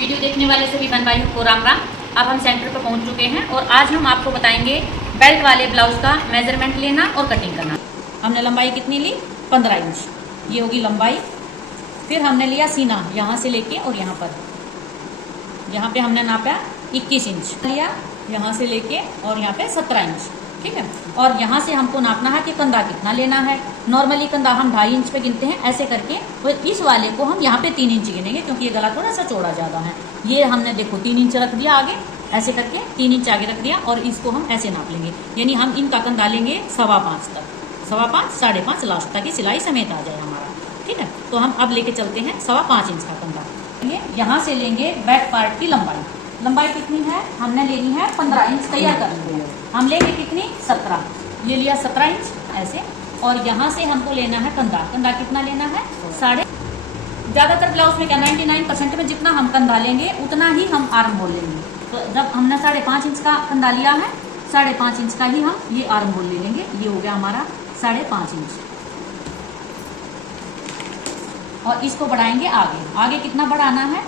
Video देखने वाले सभी बहन भाइयों को राम राम। अब हम सेंटर पर पहुंच चुके हैं और आज हम आपको बताएंगे बेल्ट वाले ब्लाउज का मेजरमेंट लेना और कटिंग करना। हमने लंबाई कितनी ली? 15 इंच, ये होगी लंबाई। फिर हमने लिया सीना यहाँ से लेके और यहाँ पे हमने नापा 21 इंच लिया, यहाँ से लेके और यहाँ पे 17 इंच, ठीक है। और यहाँ से हमको नापना है कि कंधा कितना लेना है। नॉर्मली कंधा हम 2.5 इंच पे गिनते हैं ऐसे करके, और इस वाले को हम यहाँ पे 3 इंच गिनेंगे क्योंकि ये गला थोड़ा सा चौड़ा ज़्यादा है। ये हमने देखो 3 इंच रख दिया आगे, ऐसे करके 3 इंच आगे रख दिया और इसको हम ऐसे नाप लेंगे, यानी हम इनका कंधा लेंगे 5.25 तक, 5.25 5.5 लास्ट तक की सिलाई समेत आ जाए हमारा, ठीक है। तो हम अब लेके चलते हैं 5.25 इंच का कंधा। यहाँ से लेंगे बैक पार्ट की लंबाई कितनी है? हमने लेनी है 15 इंच, तैयार कर लेंगे। हम लेंगे कितनी? 17, ये लिया 17 इंच ऐसे। और यहाँ से हमको लेना है कंधा कितना लेना है? ज़्यादातर ब्लाउज में क्या 99% में जितना हम कंधा लेंगे उतना ही हम आर्म होल लेंगे। तो जब हमने 5.5 इंच का कंधा लिया है, 5.5 इंच का ही हम ये आर्म होल ले लेंगे। ये हो गया हमारा 5.5 इंच, और इसको बढ़ाएंगे आगे कितना बढ़ाना है?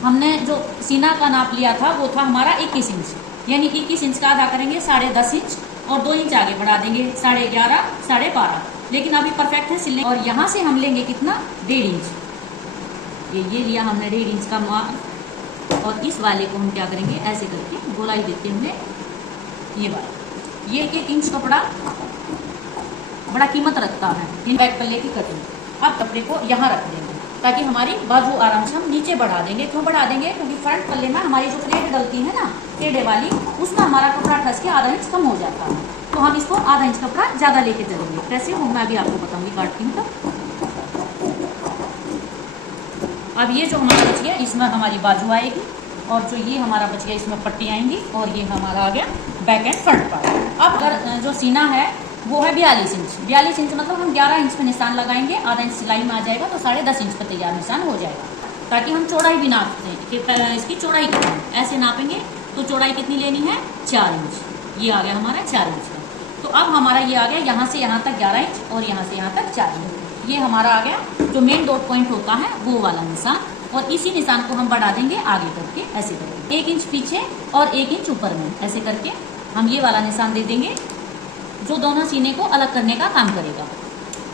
हमने जो सीना का नाप लिया था वो था हमारा 21 इंच, यानी 21 इंच का आधा करेंगे 10.5 इंच और 2 इंच आगे बढ़ा देंगे 11.5 12.5। लेकिन अभी परफेक्ट है सिलने। और यहाँ से हम लेंगे कितना? 1.5 इंच। ये लिया हमने 1.5 इंच का मार्क, और इस वाले को हम क्या करेंगे ऐसे करके गोलाई देते हुए ये वाला, ये 1 इंच कपड़ा बड़ा कीमत रखता है बैक पल्ले की कटिंग। अब कपड़े को यहाँ रख देंगे ताकि हमारी बाजू आराम से हम नीचे बढ़ा देंगे। क्यों बढ़ा देंगे? क्योंकि फ्रंट पल्ले में हमारी जो प्लेट डलती है ना टेढ़े वाली, उसमें हमारा कपड़ा ठस के आधा इंच कम हो जाता है। तो हम इसको आधा इंच कपड़ा ज़्यादा लेके चलेंगे। कैसे वो मैं भी आपको बताऊंगी काटती हूँ। अब ये जो हमारा बच गया इसमें हमारी बाजू आएगी, और जो ये हमारा बच गया इसमें पट्टी आएंगी, और ये हमारा आ गया बैक एंड फ्रंट पार्ट। अब अगर जो सीना है वो है 42 इंच। 42 इंच मतलब हम 11 इंच पे निशान लगाएंगे, आधा इंच सिलाई में आ जाएगा तो 10.5 इंच पे तैयार निशान हो जाएगा। ताकि हम चौड़ाई भी नापते हैं कि इसकी चौड़ाई कितनी, ऐसे नापेंगे तो चौड़ाई कितनी लेनी है? 4 इंच। ये आ गया हमारा 4 इंच का। तो अब हमारा ये आ गया यहाँ से यहाँ तक 11 इंच और यहाँ से यहाँ तक 4 इंच। ये हमारा आ गया जो मेन डॉट पॉइंट होता है वो वाला निशान, और इसी निशान को हम बढ़ा देंगे आगे करके ऐसे करके 1 इंच पीछे और 1 इंच ऊपर में, ऐसे करके हम ये वाला निशान दे देंगे जो दोनों सीने को अलग करने का काम करेगा।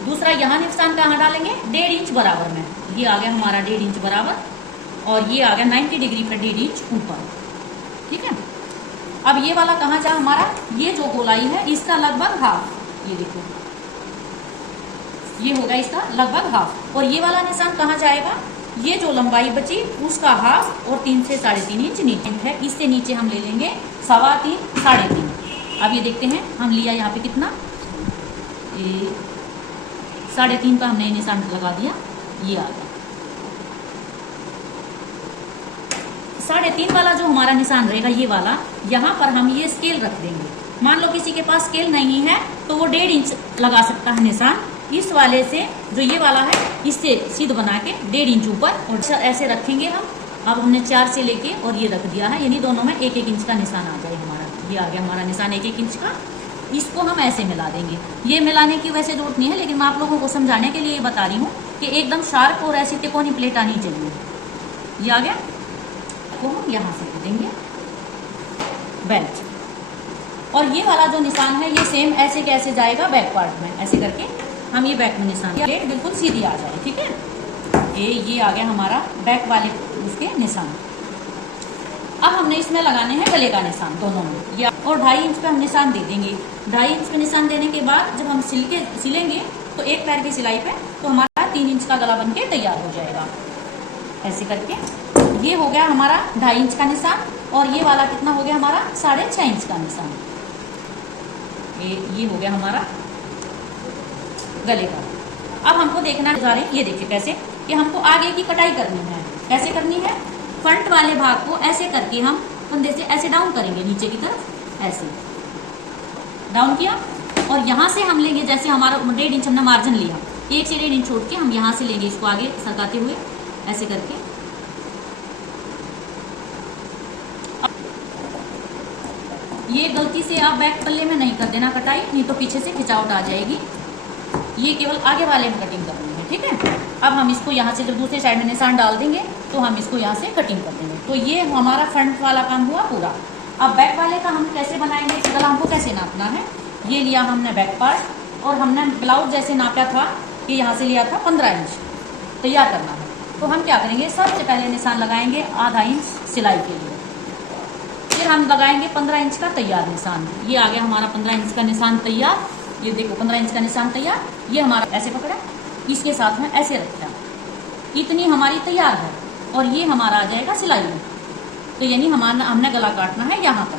दूसरा यहाँ निशान कहाँ डालेंगे? 1.5 इंच बराबर में। ये आ गया हमारा 1.5 इंच बराबर, और ये आ गया 90 डिग्री पर 1.5 इंच ऊपर, ठीक है। अब ये वाला कहाँ जा हमारा? ये जो गोलाई है इसका लगभग हाफ, ये देखो ये होगा इसका लगभग हाफ। और ये वाला निशान कहाँ जाएगा? ये जो लंबाई बची उसका हाफ, और 3 से 3.5 इंच नीचे है। इससे नीचे हम ले लेंगे 3.25 3.5। अब ये देखते हैं हम लिया यहाँ पे कितना? 3.5 का हमने निशान लगा दिया, ये आ गया 3.5 वाला जो हमारा निशान रहेगा ये वाला। यहाँ पर हम ये स्केल रख देंगे। मान लो किसी के पास स्केल नहीं है तो वो 1.5 इंच लगा सकता है निशान। इस वाले से जो ये वाला है इससे सीध बना के 1.5 इंच ऊपर, और ऐसे रखेंगे हम। अब हमने 4 से लेके और ये रख दिया है, यानी दोनों में 1-1 इंच का निशान आ जाए हमारा। ये आ गया हमारा निशान 1-1 इंच का। इसको हम ऐसे मिला देंगे। ये मिलाने की वैसे जरूरत नहीं है, लेकिन मैं आप लोगों को समझाने के लिए बता रही हूँ कि एकदम शार्प और ऐसी तिकोनी प्लेट आनी चाहिए। ये आ गया, तो हम यहाँ से दे देंगे बेल्ट। और ये वाला जो निशान है ये सेम ऐसे कैसे जाएगा बैक पार्ट में, ऐसे करके हम ये बैक में निशान, प्लेट बिल्कुल सीधी आ जाए, ठीक है। ये आ गया हमारा बैक वाले उसके निशान। अब हमने इसमें लगाने हैं गले का निशान दोनों में, या और 2.5 इंच पे हम निशान दे देंगे। 2.5 इंच पे निशान देने के बाद जब हम सिलेंगे तो एक पैर की सिलाई पे तो हमारा 3 इंच का गला बनके तैयार हो जाएगा, ऐसे करके। ये हो गया हमारा 2.5 इंच का निशान, और ये वाला कितना हो गया हमारा? 6.5 इंच का निशान। ये हो गया हमारा गले का। अब हमको देखना जा रहे हैं, ये देखिए कैसे कि हमको आगे की कटाई करनी है। कैसे करनी है? फ्रंट वाले भाग को ऐसे करके हम कंधे से ऐसे डाउन करेंगे नीचे की तरफ, ऐसे डाउन किया, और यहाँ से हम लेंगे जैसे हमारा 1.5 इंच हमने मार्जिन लिया, 1 से 1.5 इंच छोड़ के हम यहाँ से लेंगे इसको आगे सरकाते हुए ऐसे करके। ये गलती से आप बैक पल्ले में नहीं कर देना कटाई, नहीं तो पीछे से खिंचावट आ जाएगी। ये केवल आगे वाले में कटिंग करनी है, ठीक है। अब हम इसको यहाँ से जब दूसरे साइड में निशान डाल देंगे तो हम इसको यहाँ से कटिंग कर देंगे। तो ये हमारा फ्रंट वाला काम हुआ पूरा। अब बैक वाले का हम कैसे बनाएंगे, गला हमको कैसे नापना है। ये लिया हमने बैक पार्ट और हमने ब्लाउज जैसे नापा था कि यहाँ से लिया था 15 इंच तैयार करना है। तो हम क्या करेंगे, सबसे पहले निशान लगाएंगे आधा इंच सिलाई के लिए, फिर हम लगाएंगे 15 इंच का तैयार निशान। ये आ गया हमारा 15 इंच का निशान तैयार। ये देखो 15 इंच का निशान तैयार। ये हमारा ऐसे पकड़ा, इसके साथ में ऐसे रखा, इतनी हमारी तैयार है। और ये हमारा आ जाएगा सिलाई में। तो यानी हमने गला काटना है यहाँ पर,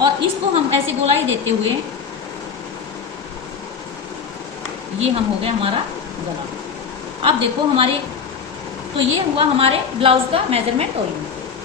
और इसको हम ऐसे गोलाई देते हुए ये हम हो गया हमारा गला। अब देखो हमारे, तो ये हुआ हमारे ब्लाउज का मेजरमेंट। और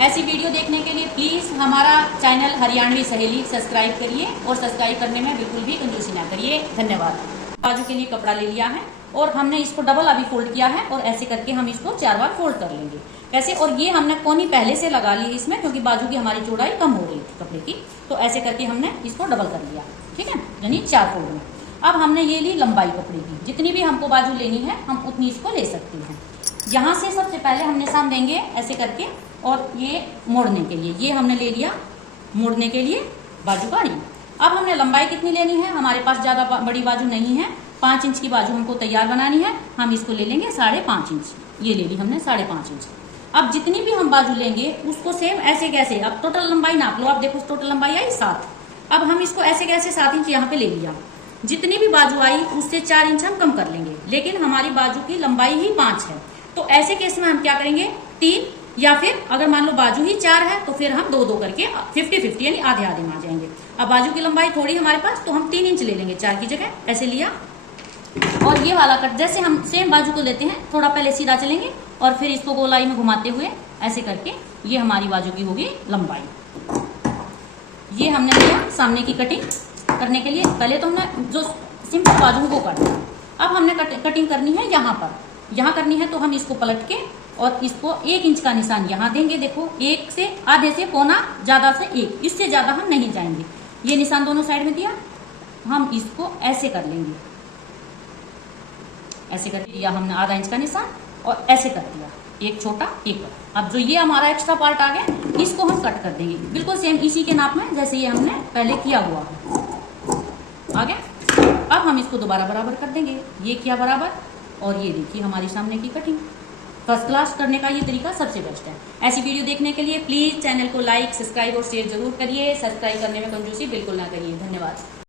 ऐसी वीडियो देखने के लिए प्लीज़ हमारा चैनल हरियाणवी सहेली सब्सक्राइब करिए, और सब्सक्राइब करने में बिल्कुल भी कंजूसी ना करिए। धन्यवाद। बाजू के लिए कपड़ा ले लिया है और हमने इसको डबल अभी फोल्ड किया है, और ऐसे करके हम इसको 4 बार फोल्ड कर लेंगे कैसे। और ये हमने कोनी पहले से लगा ली इसमें, क्योंकि बाजू की हमारी चौड़ाई कम हो रही थी कपड़े की। तो ऐसे करके हमने इसको डबल कर लिया, ठीक है, यानी 4 फोल्ड में। अब हमने ये ली लंबाई कपड़े की, जितनी भी हमको बाजू लेनी है हम उतनी इसको ले सकते हैं। यहाँ से सबसे पहले हम निशान देंगे ऐसे करके, और ये मोड़ने के लिए ये हमने ले लिया, मोड़ने के लिए बाजू का नहीं। अब हमने लंबाई कितनी लेनी है, हमारे पास ज़्यादा बड़ी बाजू नहीं है, 5 इंच की बाजू हमको तैयार बनानी है। हम इसको ले लेंगे 5.5 इंच। ये ले ली हमने 5.5 इंच। अब जितनी भी हम बाजू लेंगे उसको सेम ऐसे कैसे, अब टोटल लंबाई नाप लो। आप देखो टोटल लंबाई आई 7। अब हम इसको ऐसे कैसे 7 इंच यहाँ पे ले लिया। जितनी भी बाजू आई उससे 4 इंच हम कम कर लेंगे, लेकिन हमारी बाजू की लंबाई ही 5 है। तो ऐसे केस में हम क्या करेंगे, 3, या फिर अगर मान लो बाजू ही 4 है तो फिर हम 2-2 करके 50-50 यानी आधे आधे में आ जाएंगे। अब बाजू की लंबाई थोड़ी हमारे पास, तो हम 3 इंच ले लेंगे 4 की जगह, ऐसे लिया। और ये वाला कट जैसे हम सेम बाजू को लेते हैं, थोड़ा पहले सीधा चलेंगे और फिर इसको गोलाई में घुमाते हुए ऐसे करके ये हमारी बाजू की होगी लंबाई। ये हमने लिया सामने की कटिंग करने के लिए। पहले तो हमने जो सिंपल बाजू को काटना, अब हमने कटिंग करनी है यहाँ पर। यहाँ करनी है तो हम इसको पलट के और इसको 1 इंच का निशान यहाँ देंगे। देखो 1 से आधे से पौना, ज्यादा से 1, इससे ज्यादा हम नहीं जाएंगे। ये निशान दोनों साइड में दिया, हम इसको ऐसे कर लेंगे, ऐसे कर दिया हमने आधा इंच का निशान, और ऐसे कर दिया, एक छोटा एक बड़ा। अब जो ये हमारा एक्स्ट्रा पार्ट आ गया इसको हम कट कर देंगे, बिल्कुल सेम इसी के नाप में जैसे ये हमने पहले किया हुआ आ गया। अब हम इसको दोबारा बराबर कर देंगे, ये किया बराबर, और ये देखिए हमारी सामने की कटिंग। फर्स्ट क्लास करने का ये तरीका सबसे बेस्ट है। ऐसी वीडियो देखने के लिए प्लीज चैनल को लाइक, सब्सक्राइब और शेयर जरूर करिए। सब्सक्राइब करने में कंजूसी बिल्कुल ना करिए। धन्यवाद।